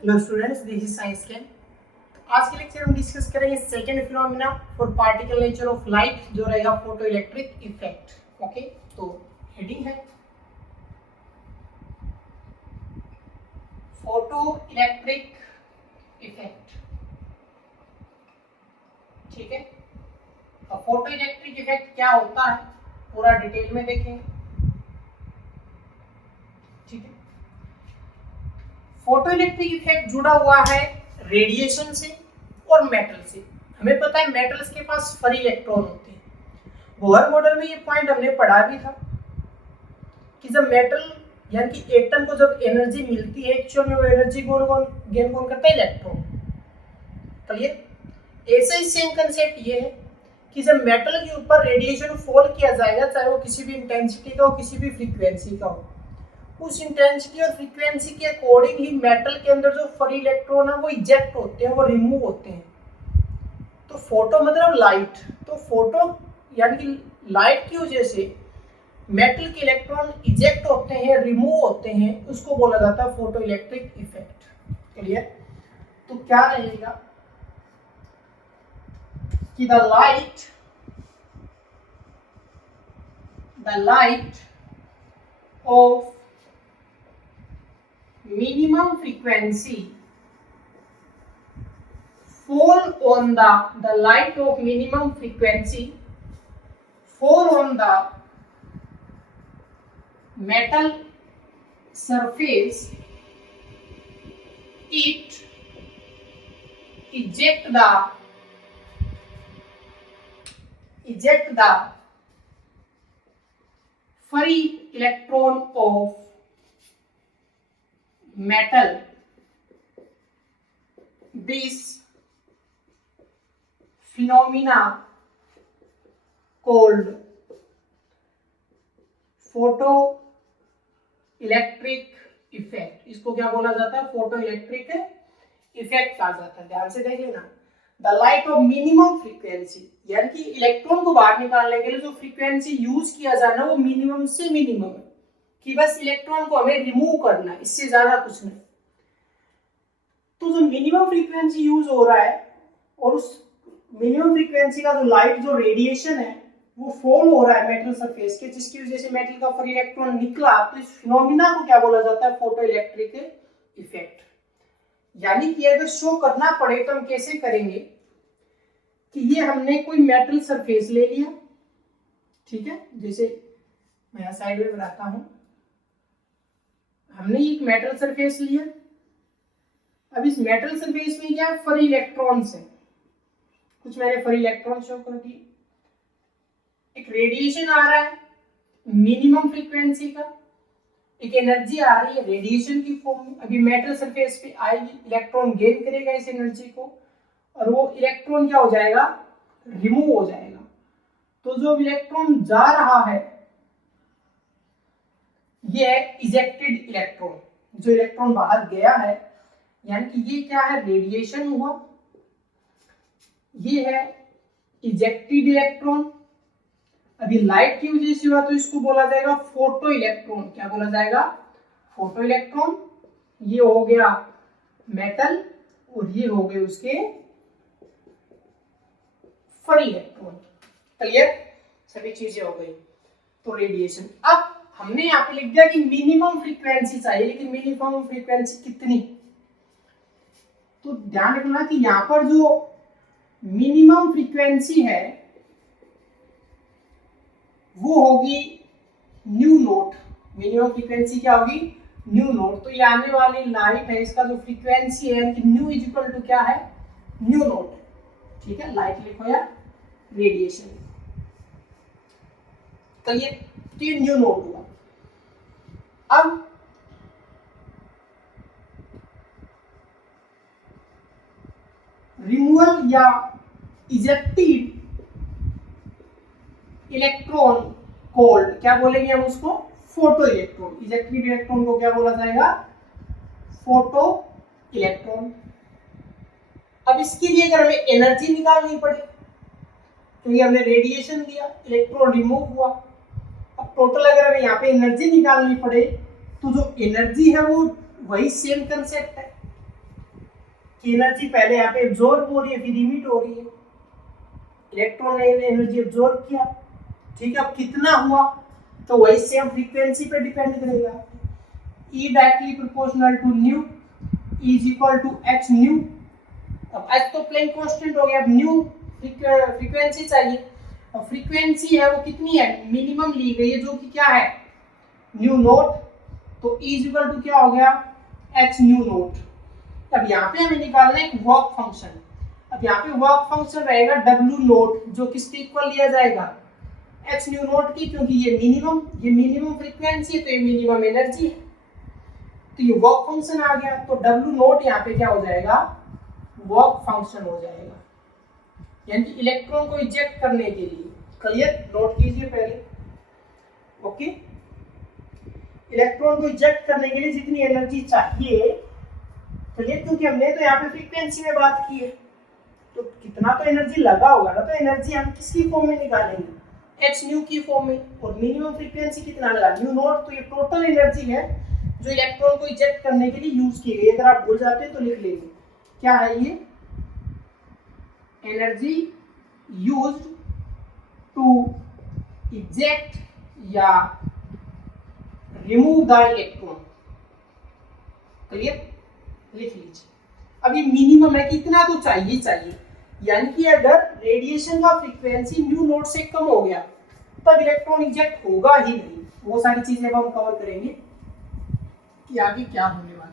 Hello students, this is science can. आज के lecture हम डिस्कस करेंगे second phenomena for particle nature of light, जो रहेगा फोटो इलेक्ट्रिक इफेक्ट। ओके, तो हेडिंग है फोटो इलेक्ट्रिक इफेक्ट। ठीक है, अब फोटो इलेक्ट्रिक इफेक्ट क्या होता है पूरा डिटेल में देखेंगे। ठीक है, फोटो इलेक्ट्रिक इफेक्ट जुड़ा हुआ है रेडिएशन से और मेटल से। हमें पता है मेटल्स के पास फ्री इलेक्ट्रॉन होते हैं। बोहर मॉडल में ये पॉइंट हमने पढ़ा भी था कि जब मेटल यानी कि एटम को जब एनर्जी मिलती है, एक्चुअल में वो एनर्जी गेन कौन करता है? इलेक्ट्रॉन। क्लियर? ऐसा ही सेम कंसेप्ट ये है कि जब मेटल के ऊपर रेडिएशन फॉल किया जाएगा, चाहे वो किसी भी इंटेंसिटी का हो, किसी भी फ्रीक्वेंसी का हो, उस इंटेंसिटी और फ्रीक्वेंसी के अकॉर्डिंग ही मेटल के अंदर जो फ्री इलेक्ट्रॉन है वो इजेक्ट होते हैं, वो रिमूव होते हैं। तो फोटो मतलब लाइट, तो फोटो यानी कि लाइट की वजह से मेटल के इलेक्ट्रॉन इजेक्ट होते हैं, रिमूव होते हैं, उसको बोला जाता है फोटो इलेक्ट्रिक इफेक्ट। क्लियर? तो क्या रहेगा कि the light of minimum frequency fall on the light of minimum frequency fall on the metal surface, it eject the free electron of metal. This phenomena called photo electric effect. इसको क्या बोला जाता है? Photo electric effect कहा जाता है। ध्यान से देख लेना, the light of minimum frequency, यानी कि इलेक्ट्रॉन को बाहर निकालने के लिए जो फ्रीक्वेंसी यूज किया जाना वो मिनिमम से मिनिमम है, कि बस इलेक्ट्रॉन को हमें रिमूव करना है, इससे ज्यादा कुछ नहीं। तो जो मिनिमम फ्रीक्वेंसी यूज हो रहा है और उस मिनिमम फ्रीक्वेंसी का जो लाइट जो रेडिएशन है वो फॉल हो रहा है मेटल सरफेस के, जिसकी वजह से मेटल का फ्री इलेक्ट्रॉन निकला, तो इस फिनोमिना को क्या बोला जाता है? Photo electric effect. यानी कि अगर शो करना पड़े तो हम कैसे करेंगे कि ये हमने कोई मेटल सरफेस ले लिया, ठीक है, जैसे मैं यहां साइड में बनाता हूं, हमने एक मेटल सरफेस लिया। अब इस मेटल सरफेस में क्या फ्री इलेक्ट्रॉन्स है, कुछ मैंने फ्री इलेक्ट्रॉन शो कर दिए। एक रेडिएशन आ रहा है मिनिमम फ्रीक्वेंसी का, एक एनर्जी आ रही है रेडिएशन की फॉर्म में। अभी मेटल सरफेस पे आएगी, इलेक्ट्रॉन गेन करेगा इस एनर्जी को, और वो इलेक्ट्रॉन क्या हो जाएगा? रिमूव हो जाएगा। तो जो इलेक्ट्रॉन जा रहा है ये है इजेक्टेड इलेक्ट्रॉन, जो इलेक्ट्रॉन बाहर गया है, यानी कि ये क्या है? रेडिएशन हुआ। ये है इजेक्टेड इलेक्ट्रॉन। अभी लाइट की वजह से हुआ तो इसको बोला जाएगा फोटो इलेक्ट्रॉन। क्या बोला जाएगा? Photo electron. ये हो गया मेटल और ये हो गए उसके फ्री इलेक्ट्रॉन। क्लियर? सभी चीजें हो गई। तो रेडिएशन। अब हमने यहाँ पे लिख दिया कि मिनिमम फ्रीक्वेंसी चाहिए, लेकिन मिनिमम फ्रीक्वेंसी कितनी? तो ध्यान रखना कि यहाँ पर जो मिनिमम फ्रीक्वेंसी है वो होगी न्यू नोट। मिनिमम फ्रीक्वेंसी क्या होगी? New naught. तो ये आने वाली लाइट है, इसका जो फ्रीक्वेंसी है यानी कि न्यू इज इक्वल टू क्या है? New note. ठीक है, लाइट लिखो या रेडिएशन। क्लियर? तो ये न्यू नोट हुआ। अब रिमूवल या इजेक्टेड इलेक्ट्रॉन कोल्ड, क्या बोलेंगे हम उसको? Photo electron. इजेक्टेड इलेक्ट्रॉन को क्या बोला जाएगा? Photo electron. अब इसके लिए अगर हमें एनर्जी निकालनी पड़े, क्योंकि हमने रेडिएशन दिया, इलेक्ट्रॉन रिमूव हुआ, अब टोटल अगर हमें यहाँ पे एनर्जी निकालनी पड़े तो जो एनर्जी है वो वही सेम कंसेप्ट है, कि एनर्जी पहले यहाँ पे एब्जॉर्ब हो रही है फिर इमिट हो रही है। इलेक्ट्रॉन ने एनर्जी एब्जॉर्ब किया, ठीक है, अब कितना हुआ तो वही सेम फ्रीक्वेंसी पे डिपेंड करेगा। E directly proportional to nu is equal to h nu. अब h तो प्लेन कांस्टेंट हो गया, अब न्यू फ्रीक्वेंसी चाहिए। अब फ्रीक्वेंसी है वो कितनी है, मिनिमम ली गई है जो कि क्या है न्यू नोट, तो E इज इक्वल टू क्या हो गया h न्यू नोट। अब यहाँ पे हमें निकालना है एक वर्क फंक्शन। अब यहाँ पे वर्क फंक्शन रहेगा W नोट जो किसके इक्वल लिया जाएगा h न्यू नोट की, क्योंकि ये मिनिमम फ्रीक्वेंसी है तो ये मिनिमम एनर्जी है, तो ये वर्क फंक्शन आ गया। तो W नोट यहाँ पे क्या हो जाएगा वर्क फंक्शन हो जाएगा, यानी कि इलेक्ट्रॉन को इजेक्ट करने के लिए। क्लियर, नोट कीजिए पहले। ओके, इलेक्ट्रॉन को इजेक्ट करने के लिए जितनी एनर्जी चाहिए, क्लियर, क्योंकि हमने तो यहाँ पे फ्रीक्वेंसी में बात की है तो कितना तो एनर्जी लगा होगा ना, तो एनर्जी हम किसकी फॉर्म में निकालेंगे h न्यू की फॉर्म में, और मिनिमम फ्रीक्वेंसी कितना लगा न्यू नोट, तो ये टोटल एनर्जी है जो इलेक्ट्रॉन को इजेक्ट करने के लिए यूज की गई। अगर आप भूल जाते हैं तो लिख लेंगे क्या है ये, एनर्जी यूज्ड टू इजेक्ट या रिमूव द इलेक्ट्रॉन। क्लियर, लिख लीजिए। अब ये मिनिमम है, कितना तो चाहिए, यानी कि अगर रेडिएशन का फ्रीक्वेंसी न्यू नोट से कम हो गया तब इलेक्ट्रॉन इजेक्ट होगा ही नहीं। वो सारी चीजें अब हम कवर करेंगे कि आगे क्या होने वाला है।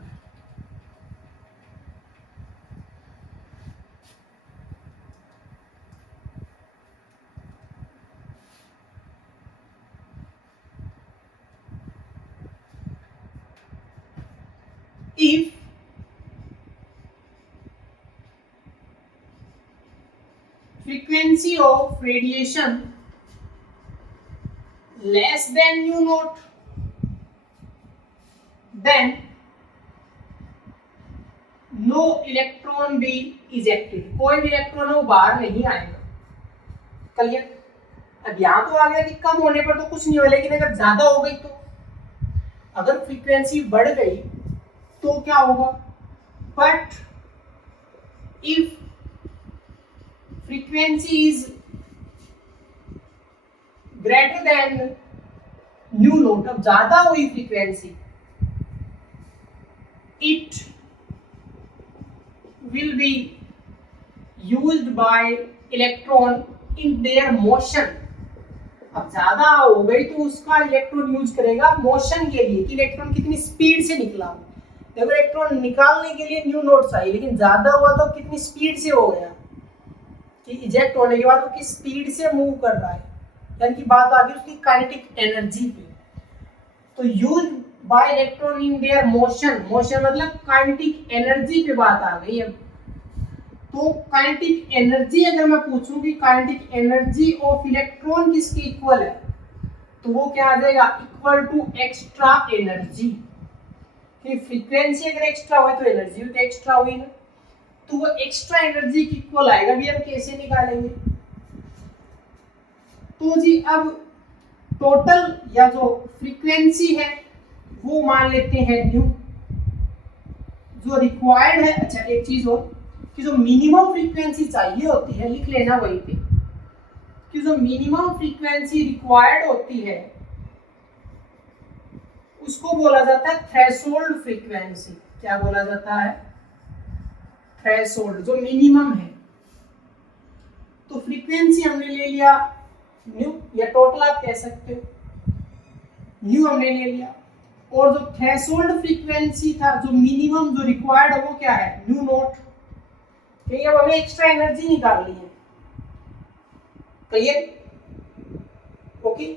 If frequency of radiation less than nu naught, then no electron be ejected, कोई भी इलेक्ट्रॉन वो बाहर नहीं आएगा। क्लियर, अब यहाँ तो आ गया कि कम होने पर तो कुछ नहीं होगा, लेकिन अगर ज्यादा हो गई तो, अगर फ्रीक्वेंसी बढ़ गई तो क्या होगा, but if frequency is greater than nu naught, अब ज्यादा हुई frequency, it will be used by electron in their motion। अब ज्यादा हो गई तो उसका इलेक्ट्रॉन यूज करेगा मोशन के लिए कि इलेक्ट्रॉन कितनी स्पीड से निकला। देखो इलेक्ट्रॉन निकालने के लिए न्यू नोट चाहिए, लेकिन ज्यादा हुआ तो कितनी स्पीड से हो गया कि इजेक्ट होने के बाद वो किस स्पीड से मूव कर रहा है, यानी कि बात आ गई उसकी काइनेटिक एनर्जी पे। तो use by electron in their motion, motion मतलब काइनेटिक एनर्जी पे बात आ गई। अब तो काइनेटिक एनर्जी अगर मैं पूछूं कि काइनेटिक एनर्जी ऑफ इलेक्ट्रॉन किसके इक्वल है, तो वो क्या आ जाएगा इक्वल टू एक्स्ट्रा एनर्जी। कि फ्रीक्वेंसी अगर एक्स्ट्रा हुई तो एनर्जी भी तो एक्स्ट्रा हुई ना, तो वो एक्स्ट्रा एनर्जी की इक्वल आएगा। भी हम कैसे निकालेंगे, तो जी अब टोटल या जो फ्रीक्वेंसी है वो मान लेते हैं न्यू, जो रिक्वायर्ड है। अच्छा एक चीज और कि जो मिनिमम फ्रीक्वेंसी चाहिए होती है, लिख लेना वहीं पे, कि जो मिनिमम फ्रीक्वेंसी रिक्वायर्ड होती है उसको बोला जाता है थ्रेशोल्ड फ्रीक्वेंसी। क्या बोला जाता है, थ्रेशोल्ड, जो मिनिमम है। तो फ्रीक्वेंसी हमने ले लिया न्यू, या टोटल आप कह सकते हो, न्यू हमने ले लिया, और जो थ्रेशोल्ड फ्रीक्वेंसी था, जो मिनिमम जो रिक्वायर्ड है वो क्या है न्यू नोट। क्योंकि अब हमें एक्स्ट्रा एनर्जी निकालनी है। Clear, okay.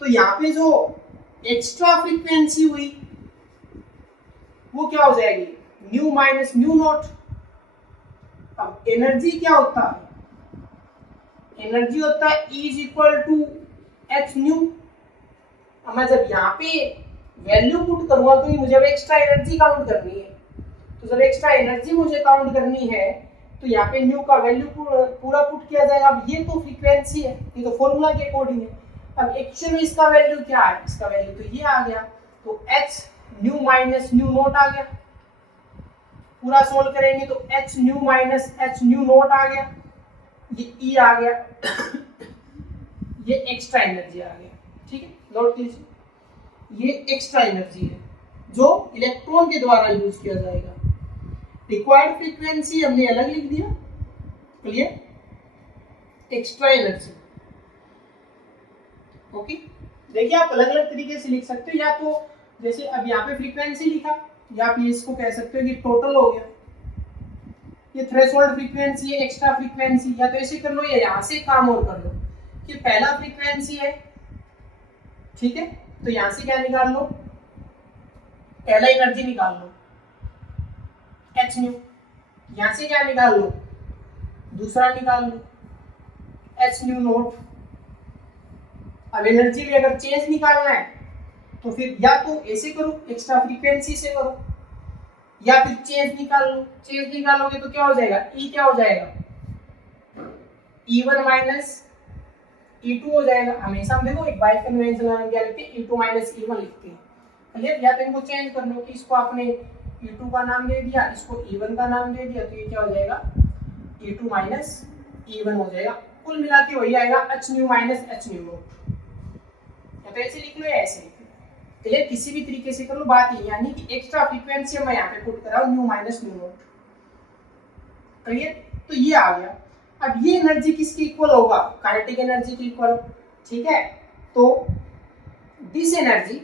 तो यहाँ पे जो एक्स्ट्रा फ्रीक्वेंसी हुई वो क्या हो जाएगी न्यू माइनस न्यू नोट। अब एनर्जी क्या होता है, एनर्जी होता है E is equal to H nu. अब मैं जब यहाँ पे वैल्यू पुट करूंगा क्योंकि मुझे अब एक्स्ट्रा एनर्जी काउंट करनी है, तो जब एक्स्ट्रा एनर्जी मुझे काउंट करनी है तो यहाँ पे न्यू का वैल्यू पूरा पुट किया जाएगा। अब ये तो फ्रीक्वेंसी है, ये तो फॉर्मूला के अकॉर्डिंग है। अब एक्चुअल में इसका वैल्यू क्या है, इसका वैल्यू तो ये आ गया, तो H nu minus nu naught आ गया। पूरा सोल्व करेंगे तो H nu minus H nu naught आ गया, ये ई आ गया, ये एक्स्ट्रा एनर्जी आ गया। ठीक है, नोट कीजिए, ये एक्स्ट्रा एनर्जी है जो इलेक्ट्रॉन के द्वारा यूज किया जाएगा। रिक्वायर्ड फ्रीक्वेंसी हमने अलग लिख दिया, क्लियर, एक्स्ट्रा एनर्जी। ओके, देखिए आप अलग अलग तरीके से लिख सकते हो, या तो जैसे अब यहाँ पे फ्रीक्वेंसी लिखा, या आप इसको कह सकते हो कि टोटल हो गया, ये थ्रेशोल्ड फ्रीक्वेंसी है, एक्स्ट्रा फ्रीक्वेंसी, या तो ऐसे कर लो या यहाँ से काम और कर लो कि पहला फ्रीक्वेंसी है, ठीक है, तो यहाँ से क्या निकाल लो, पहला एनर्जी निकाल लो एच न्यू, यहाँ से क्या निकाल लो, दूसरा निकाल लो एच न्यू नोट। अब एनर्जी में अगर चेंज निकालना है तो फिर या तो ऐसे करो, एक्स्ट्रा फ्रीक्वेंसी से करो, या फिर चेंज निकाल लो। चेंज निकालोगे तो क्या हो जाएगा, ई क्या हो जाएगा, E1 माइनस E2 हो जाएगा। हमेशा हम देखो एक बाइक कन्वेंशन में क्या लिखते हैं, E2 माइनस E1 लिखते हैं, क्लियर। या तो इनको चेंज कर लो कि इसको आपने E2 का नाम दे दिया, इसको E1 का नाम दे दिया, तो ये क्या हो जाएगा, E2 माइनस E1 हो जाएगा। कुल मिला के वही आएगा H nu minus H nu note. या तो ऐसे लिख लो या ऐसे लिख लो, क्लियर, किसी भी तरीके से कर लो। बात ये यानी कि एक्स्ट्रा फ्रीक्वेंसी मैं यहाँ पे पुट कर रहा हूँ new minus nu note, clear. तो ये आ गया। अब ये एनर्जी किसकी इक्वल होगा, काइनेटिक एनर्जी की इक्वल, ठीक है। तो this energy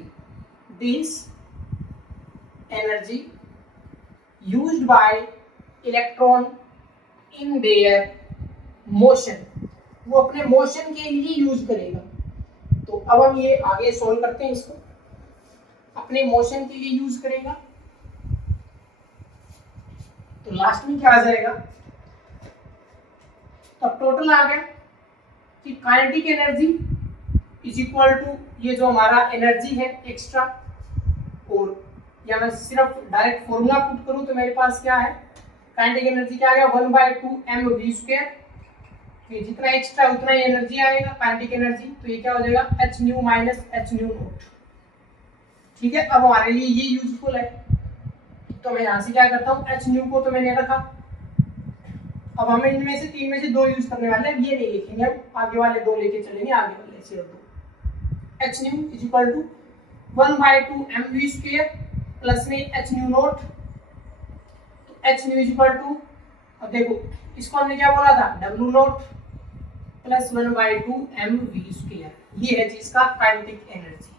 used by electron in their motion, वो अपने मोशन के लिए यूज करेगा। तो अब हम ये आगे सोल्व करते हैं, इसको अपने मोशन के लिए यूज करेगा। तो लास्ट में क्या आ जाएगा, तो टोटल आ गया कि kinetic energy is equal to ये जो हमारा एनर्जी है एक्स्ट्रा, और या मैं सिर्फ डायरेक्ट फॉर्मूला पुट करूं तो मेरे पास क्या है, काइनेटिक एनर्जी क्या आ गया 1/2 mv², ये जितना एक्स्ट्रा उतना ही एनर्जी आएगा काइनेटिक एनर्जी। तो ये क्या हो जाएगा H nu minus H nu note, ठीक है। अब हमारे लिए ये यूजफुल है, तो मैं यहाँ से क्या करता हूँ, एच न्यू को तो मैंने रखा, अब हमें इनमें से तीन में से दो यूज करने वाले हैं, ये नहीं लिखेंगे, अब आगे वाले दो लेके चलेंगे, आगे वाले सिर्फ दो। H nu is equal to 1/2 mv² plus में एच न्यू नोट, तो H nu is equal to, अब देखो इसको हमने क्या बोला था, डब्ल्यू नोट प्लस 1/2 mv², ये है जिसका काइनेटिक एनर्जी,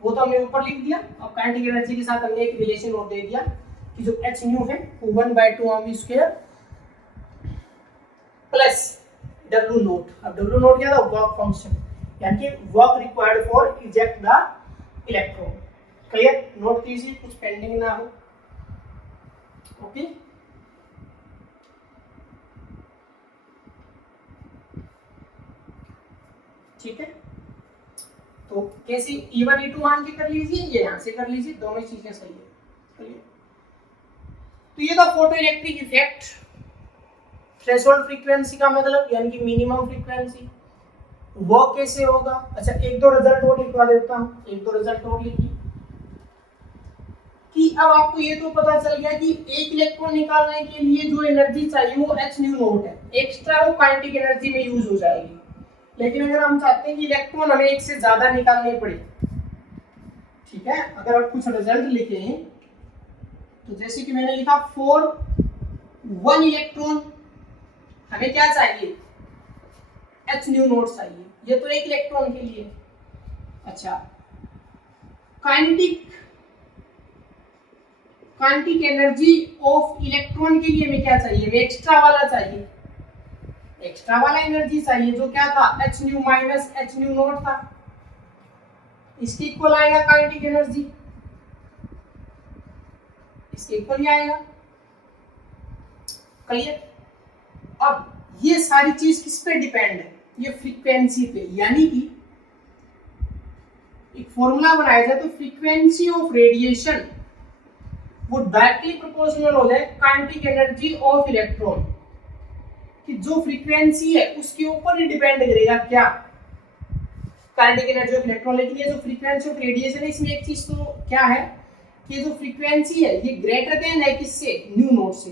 वो तो हमने ऊपर लिख दिया। अब काइनेटिक एनर्जी के साथ हमने एक रिलेशन और दे दिया कि जो एच न्यू है वो 1/2 mv² प्लस डब्ल्यू नोट। अब डब्ल्यू नोट क्या था, वर्क फंक्शन, यानी कि work required for eject the electron, clear. Note कीजिए, कुछ पेंडिंग ना हो, ओके। ठीक है, तो कैसे E1 E2 मान के कर लीजिए, ये यहां से कर लीजिए, दोनों चीजें सही है, क्लियर। तो ये था photo electric effect. Threshold frequency का मतलब यानी कि मिनिमम फ्रीक्वेंसी, वर्क कैसे होगा। अच्छा एक दो रिजल्ट और लिखवा देता हूँ, एक दो रिजल्ट और लिखिए कि अब आपको ये तो पता चल गया कि एक इलेक्ट्रॉन निकालने के लिए जो एनर्जी चाहिए वो एच न्यू नोट है, एक्स्ट्रा वो काइनेटिक एनर्जी में यूज हो जाएगी। लेकिन अगर हम चाहते हैं कि इलेक्ट्रॉन हमें एक से ज्यादा निकालने पड़े, ठीक है, अगर आप कुछ रिजल्ट लिखें तो जैसे कि मैंने लिखा फॉर 1 इलेक्ट्रॉन हमें क्या चाहिए, एच न्यू नोट चाहिए, ये तो एक इलेक्ट्रॉन के लिए। अच्छा काइनेटिक एनर्जी ऑफ इलेक्ट्रॉन के लिए हमें क्या चाहिए, हमें एक्स्ट्रा वाला चाहिए, एक्स्ट्रा वाला एनर्जी चाहिए जो क्या था, H nu minus H nu note था, इसके इक्वल आएगा काइनेटिक एनर्जी, इसके इक्वल ही आएगा, क्लियर। अब ये सारी चीज किस पे डिपेंड है, ये फ्रीक्वेंसी पे, यानी कि एक फॉर्मूला बनाया जाए तो फ्रीक्वेंसी ऑफ रेडिएशन वो डायरेक्टली प्रोपोर्शनल हो जाए काइनेटिक एनर्जी ऑफ इलेक्ट्रॉन, कि जो फ्रीक्वेंसी है उसके ऊपर ही डिपेंड करेगा क्या, काइनेटिक एनर्जी ऑफ इलेक्ट्रॉन। लेकिन ये जो फ्रीक्वेंसी ऑफ रेडिएशन है इसमें एक चीज तो क्या है कि जो फ्रीक्वेंसी है ये ग्रेटर देन है किससे, न्यू नोट से।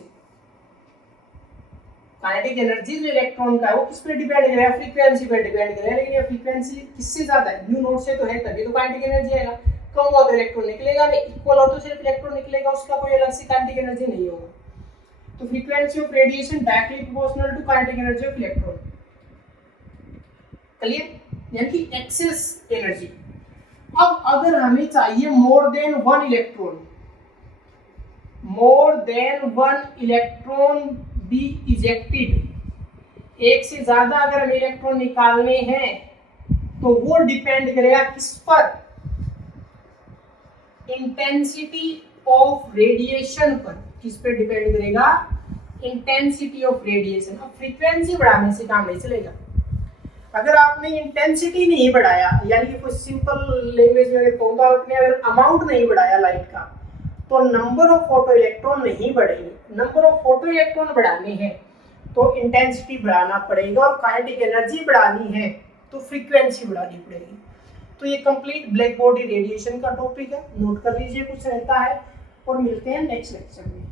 काइनेटिक एनर्जी जो इलेक्ट्रॉन का है वो किस पे डिपेंड करेगा, फ्रीक्वेंसी पे डिपेंड करेगा। लेकिन ये फ्रीक्वेंसी किससे ज्यादा है, न्यू नोट से तो है, तभी तो काइनेटिक एनर्जी आएगा। कम हुआ तो इलेक्ट्रॉन निकलेगा नहीं, इक्वल हो तो सिर्फ इलेक्ट्रॉन निकलेगा, उसका कोई अलग से काइनेटिक एनर्जी नहीं होगा। तो frequency of radiation directly proportional to kinetic energy of electron. Clear, यानी कि एक्सेस एनर्जी। अब अगर हमें चाहिए more than one electron, more than one electron be ejected, एक से ज्यादा अगर हमें इलेक्ट्रॉन निकालने हैं तो वो डिपेंड करेगा किस पर, इंटेंसिटी ऑफ रेडिएशन पर। किस पे डिपेंड करेगा, इंटेंसिटी ऑफ रेडिएशन। अब फ्रीक्वेंसी बढ़ाने से काम नहीं चलेगा। अगर आपने इंटेंसिटी नहीं बढ़ाया, यानी कि कुछ सिंपल लैंग्वेज में अगर कहूँ तो आपने अगर अमाउंट नहीं बढ़ाया लाइट का, तो नंबर ऑफ फोटो इलेक्ट्रॉन नहीं बढ़ेंगे। नंबर ऑफ फोटो इलेक्ट्रॉन बढ़ाने हैं तो इंटेंसिटी बढ़ाना पड़ेगा, और काइनेटिक एनर्जी बढ़ानी है तो फ्रीक्वेंसी बढ़ानी पड़ेगी। तो ये कंप्लीट ब्लैक बॉडी रेडिएशन का टॉपिक है, नोट कर लीजिए कुछ रहता है, और मिलते हैं नेक्स्ट लेक्चर में।